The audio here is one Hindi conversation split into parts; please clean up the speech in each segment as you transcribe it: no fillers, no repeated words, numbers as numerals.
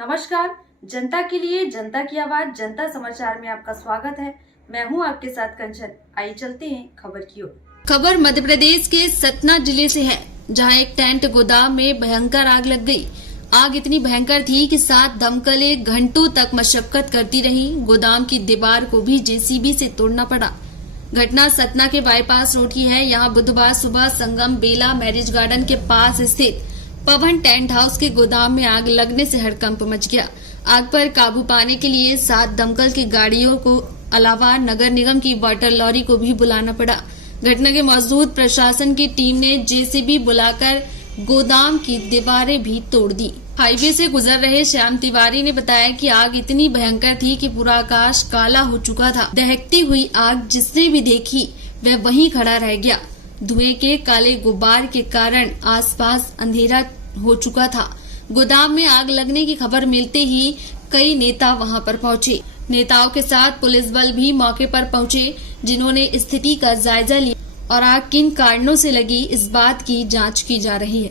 नमस्कार, जनता के लिए जनता की आवाज जनता समाचार में आपका स्वागत है। मैं हूं आपके साथ कंचन। आइए चलते हैं खबर की ओर। खबर मध्य प्रदेश के सतना जिले से है, जहां एक टेंट गोदाम में भयंकर आग लग गई। आग इतनी भयंकर थी कि 7 दमकलें घंटों तक मशक्कत करती रही। गोदाम की दीवार को भी जेसीबी से तोड़ना पड़ा। घटना सतना के बाईपास रोड की है। यहां बुधवार सुबह संगम बेला मैरिज गार्डन के पास स्थित पवन टेंट हाउस के गोदाम में आग लगने से हड़कंप मच गया। आग पर काबू पाने के लिए 7 दमकल की गाड़ियों को अलावा नगर निगम की वाटर लॉरी को भी बुलाना पड़ा। घटना के मौजूद प्रशासन की टीम ने जेसीबी बुलाकर गोदाम की दीवारें भी तोड़ दी। हाईवे से गुजर रहे श्याम तिवारी ने बताया कि आग इतनी भयंकर थी कि पूरा आकाश काला हो चुका था। दहकती हुई आग जिसने भी देखी वह वहीं खड़ा रह गया। धुएं के काले गुब्बार के कारण आसपास अंधेरा हो चुका था। गोदाम में आग लगने की खबर मिलते ही कई नेता वहां पर पहुंचे। नेताओं के साथ पुलिस बल भी मौके पर पहुंचे, जिन्होंने स्थिति का जायजा लिया और आग किन कारणों से लगी इस बात की जांच की जा रही है।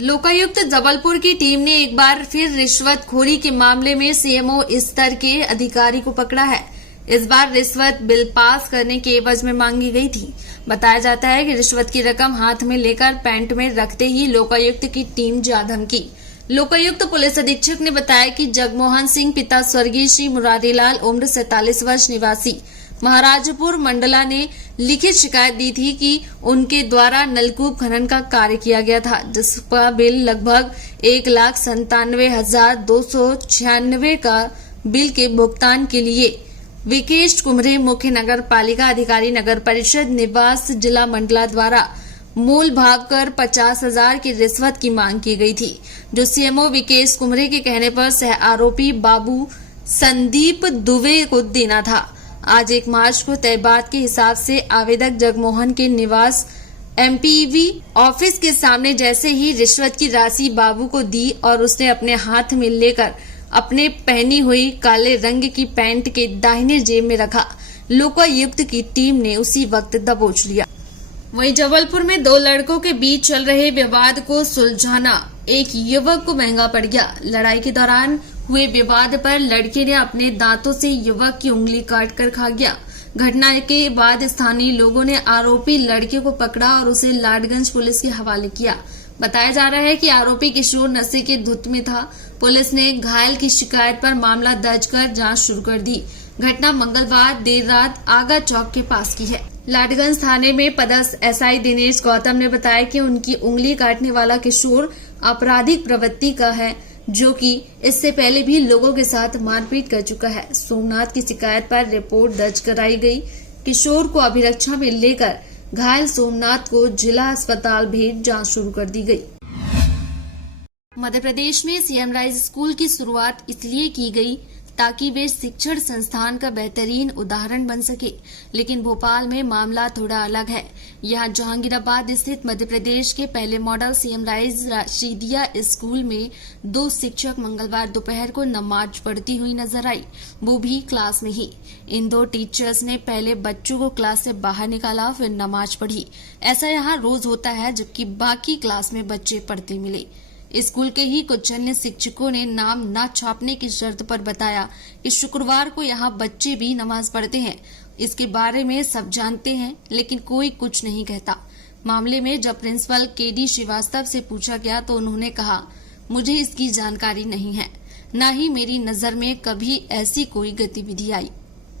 लोकायुक्त जबलपुर की टीम ने एक बार फिर रिश्वतखोरी के मामले में सीएमओ स्तर के अधिकारी को पकड़ा है। इस बार रिश्वत बिल पास करने के एवज में मांगी गई थी। बताया जाता है कि रिश्वत की रकम हाथ में लेकर पैंट में रखते ही लोकायुक्त की टीम जा धमकी। लोकायुक्त पुलिस अधीक्षक ने बताया कि जगमोहन सिंह पिता स्वर्गीय श्री मुरारीलाल उम्र 47 वर्ष निवासी महाराजपुर मंडला ने लिखित शिकायत दी थी कि उनके द्वारा नलकूप खनन का कार्य किया गया था, जिसका बिल लगभग 1,97,296 का बिल के भुगतान के लिए विकेश कुमरे मुख्य नगर पालिका अधिकारी नगर परिषद निवास जिला मंडला द्वारा मूल भाग कर 50,000 की रिश्वत की मांग की गई थी, जो सीएमओ विकेश कुमरे के कहने पर सह आरोपी बाबू संदीप दुबे को देना था। आज 1 मार्च को तय बात के हिसाब से आवेदक जगमोहन के निवास एमपीवी ऑफिस के सामने जैसे ही रिश्वत की राशि बाबू को दी और उसने अपने हाथ में लेकर अपने पहनी हुई काले रंग की पैंट के दाहिने जेब में रखा। लोकायुक्त की टीम ने उसी वक्त दबोच लिया। वहीं जबलपुर में 2 लड़कों के बीच चल रहे विवाद को सुलझाना एक युवक को महंगा पड़ गया। लड़ाई के दौरान हुए विवाद पर लड़के ने अपने दांतों से युवक की उंगली काटकर खा गया। घटना के बाद स्थानीय लोगों ने आरोपी लड़के को पकड़ा और उसे लाडगंज पुलिस के हवाले किया। बताया जा रहा है कि आरोपी किशोर नशे के धुत में था। पुलिस ने घायल की शिकायत पर मामला दर्ज कर जांच शुरू कर दी। घटना मंगलवार देर रात आगा चौक के पास की है। लाडगंज थाने में पदस्थ एसआई दिनेश गौतम ने बताया कि उनकी उंगली काटने वाला किशोर आपराधिक प्रवृत्ति का है, जो कि इससे पहले भी लोगों के साथ मारपीट कर चुका है। सोमनाथ की शिकायत पर रिपोर्ट दर्ज कराई गई। किशोर को अभिरक्षा में लेकर घायल सोमनाथ को जिला अस्पताल भेज जांच शुरू कर दी गई। मध्य प्रदेश में सीएम राइज स्कूल की शुरुआत इसलिए की गई ताकि वे शिक्षण संस्थान का बेहतरीन उदाहरण बन सके, लेकिन भोपाल में मामला थोड़ा अलग है। यहाँ जहांगीराबाद स्थित मध्य प्रदेश के पहले model CM rise Rashidiya school में 2 शिक्षक मंगलवार दोपहर को नमाज पढ़ती हुई नजर आई, वो भी क्लास में ही। इन 2 टीचर्स ने पहले बच्चों को क्लास से बाहर निकाला, फिर नमाज पढ़ी। ऐसा यहाँ रोज होता है, जबकि बाकी क्लास में बच्चे पढ़ते मिले। स्कूल के ही कुछ अन्य शिक्षकों ने नाम न छापने की शर्त पर बताया कि शुक्रवार को यहाँ बच्चे भी नमाज पढ़ते हैं। इसके बारे में सब जानते हैं, लेकिन कोई कुछ नहीं कहता। मामले में जब प्रिंसिपल केडी श्रीवास्तव से पूछा गया तो उन्होंने कहा, मुझे इसकी जानकारी नहीं है, न ही मेरी नजर में कभी ऐसी कोई गतिविधि आई।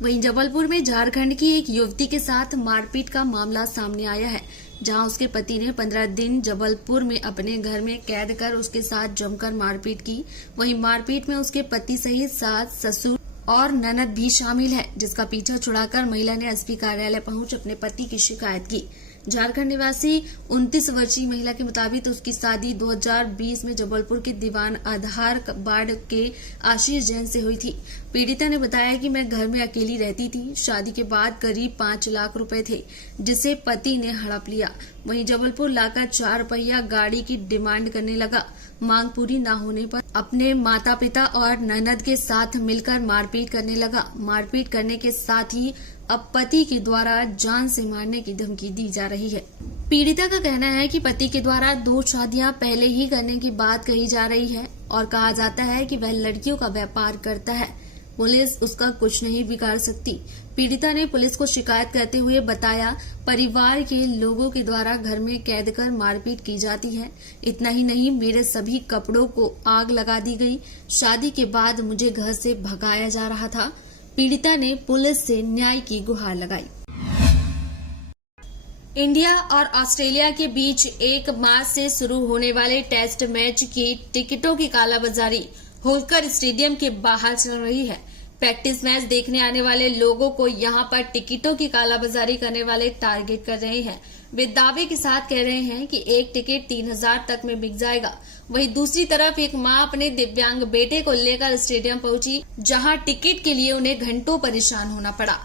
वहीं जबलपुर में झारखंड की एक युवती के साथ मारपीट का मामला सामने आया है, जहां उसके पति ने 15 दिन जबलपुर में अपने घर में कैद कर उसके साथ जमकर मारपीट की। वहीं मारपीट में उसके पति सहित सास, ससुर और ननद भी शामिल है, जिसका पीछा छुड़ाकर महिला ने एसपी कार्यालय पहुंच अपने पति की शिकायत की। झारखंड निवासी 29 वर्षीय महिला के मुताबिक उसकी शादी 2020 में जबलपुर के दीवान आधार बाड़ के आशीष जैन से हुई थी। पीड़िता ने बताया कि मैं घर में अकेली रहती थी। शादी के बाद करीब 5 लाख रुपए थे, जिसे पति ने हड़प लिया। वहीं जबलपुर लाकर 4 पहिया गाड़ी की डिमांड करने लगा। मांग पूरी न होने पर अपने माता पिता और ननद के साथ मिलकर मारपीट करने लगा। मारपीट करने के साथ ही अब पति के द्वारा जान से मारने की धमकी दी जा रही है। पीड़िता का कहना है कि पति के द्वारा 2 शादियां पहले ही करने की बात कही जा रही है और कहा जाता है कि वह लड़कियों का व्यापार करता है। पुलिस उसका कुछ नहीं बिगाड़ सकती। पीड़िता ने पुलिस को शिकायत करते हुए बताया, परिवार के लोगों के द्वारा घर में कैद कर मारपीट की जाती है। इतना ही नहीं, मेरे सभी कपड़ों को आग लगा दी गई। शादी के बाद मुझे घर से भगाया जा रहा था। पीड़िता ने पुलिस से न्याय की गुहार लगाई। इंडिया और ऑस्ट्रेलिया के बीच 1 मार्च से शुरू होने वाले टेस्ट मैच की टिकटों की कालाबाजारी होलकर स्टेडियम के बाहर चल रही है। प्रैक्टिस मैच देखने आने वाले लोगों को यहां पर टिकटों की कालाबाजारी करने वाले टारगेट कर रहे हैं। वे दावे के साथ कह रहे हैं कि एक टिकट 3000 तक में बिक जाएगा। वहीं दूसरी तरफ एक मां अपने दिव्यांग बेटे को लेकर स्टेडियम पहुंची, जहां टिकट के लिए उन्हें घंटों परेशान होना पड़ा।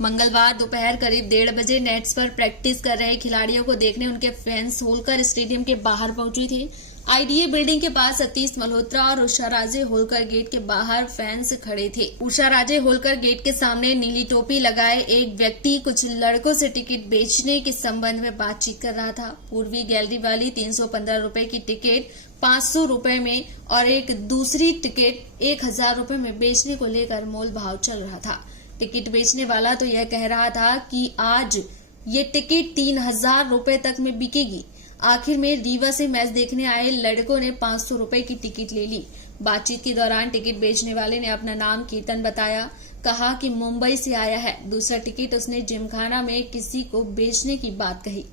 मंगलवार दोपहर करीब 1:30 बजे नेट्स पर प्रैक्टिस कर रहे खिलाड़ियों को देखने उनके फैंस होलकर स्टेडियम के बाहर पहुंचे थे। आईडीए बिल्डिंग के पास सतीश मल्होत्रा और उषा राजे होलकर गेट के बाहर फैंस खड़े थे। उषा राजे होलकर गेट के सामने नीली टोपी लगाए एक व्यक्ति कुछ लड़कों से टिकट बेचने के संबंध में बातचीत कर रहा था। पूर्वी गैलरी वाली 315 रुपए की टिकट 500 रुपए में और एक दूसरी टिकट 1000 रुपए में बेचने को लेकर मोल भाव चल रहा था। टिकट बेचने वाला तो यह कह रहा था कि आज ये टिकट 3000 रुपए तक में बिकेगी। आखिर में रीवा से मैच देखने आए लड़कों ने 500 रुपए की टिकट ले ली। बातचीत के दौरान टिकट बेचने वाले ने अपना नाम कीर्तन बताया, कहा कि मुंबई से आया है। दूसरा टिकट उसने जिमखाना में किसी को बेचने की बात कही।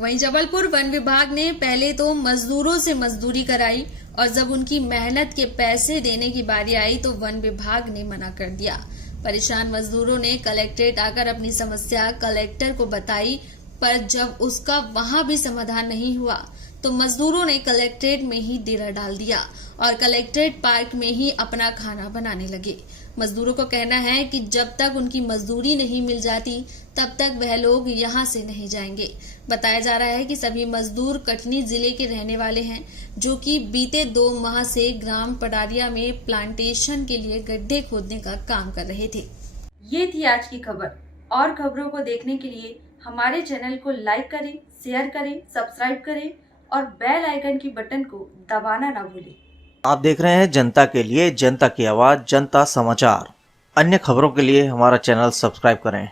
वहीं जबलपुर वन विभाग ने पहले तो मजदूरों से मजदूरी कराई और जब उनकी मेहनत के पैसे देने की बारी आई तो वन विभाग ने मना कर दिया। परेशान मजदूरों ने कलेक्ट्रेट आकर अपनी समस्या कलेक्टर को बताई, पर जब उसका वहां भी समाधान नहीं हुआ तो मजदूरों ने कलेक्ट्रेट में ही डेरा डाल दिया और कलेक्ट्रेट पार्क में ही अपना खाना बनाने लगे। मजदूरों का कहना है कि जब तक उनकी मजदूरी नहीं मिल जाती तब तक वह लोग यहां से नहीं जाएंगे। बताया जा रहा है कि सभी मजदूर कटनी जिले के रहने वाले हैं, जो कि बीते 2 माह से ग्राम पडारिया में प्लांटेशन के लिए गड्ढे खोदने का काम कर रहे थे। ये थी आज की खबर। और खबरों को देखने के लिए हमारे चैनल को लाइक करें, शेयर करें, सब्सक्राइब करें और बेल आइकन की बटन को दबाना ना भूलें। आप देख रहे हैं जनता के लिए जनता की आवाज जनता समाचार। अन्य खबरों के लिए हमारा चैनल सब्सक्राइब करें।